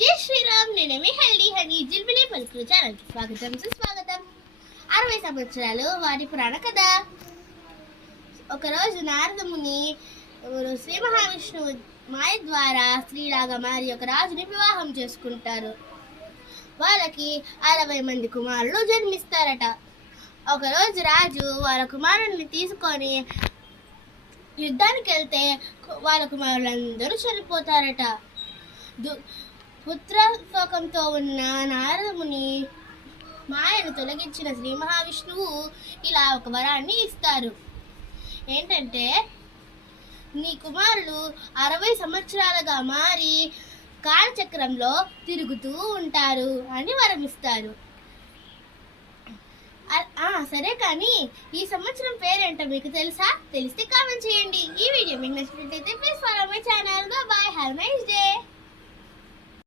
జై శ్రీరామ్. నేను మీ healthy honey జిల్బిలి పలుకులు ఛానల్కి స్వాగతం సుస్వాగతం. 60 సంవత్సరాలు వారి పురాణ కథ. ఒకరోజు నారదముని శ్రీ మహావిష్ణువు మాయ ద్వారా స్త్రీలాగా మారి ఒక రాజుని వివాహం చేసుకుంటారు. వాళ్ళకి 60 మంది కుమారులు జన్మిస్తారట. ఒకరోజు రాజు వాళ్ళ కుమారుల్ని తీసుకొని యుద్ధానికి వెళ్తే వాళ్ళ కుమారులందరూ చనిపోతారట. పుత్రశోకంతో ఉన్న నారదముని మాయను తొలగించిన శ్రీ మహావిష్ణువు ఇలా ఒక వరాన్ని ఇస్తారు. ఏంటంటే, నీ కుమారులు 60 సంవత్సరాలుగా మారి కాలచక్రంలో తిరుగుతూ ఉంటారు అని వరం ఇస్తారు. సరే, కానీ ఈ సంవత్సరం పేరేంటో మీకు తెలుసా? తెలిస్తే కామెంట్ చేయండి. ఈ వీడియో మీకు నచ్చినట్లయితే please follow my channel. Bye, have nice day.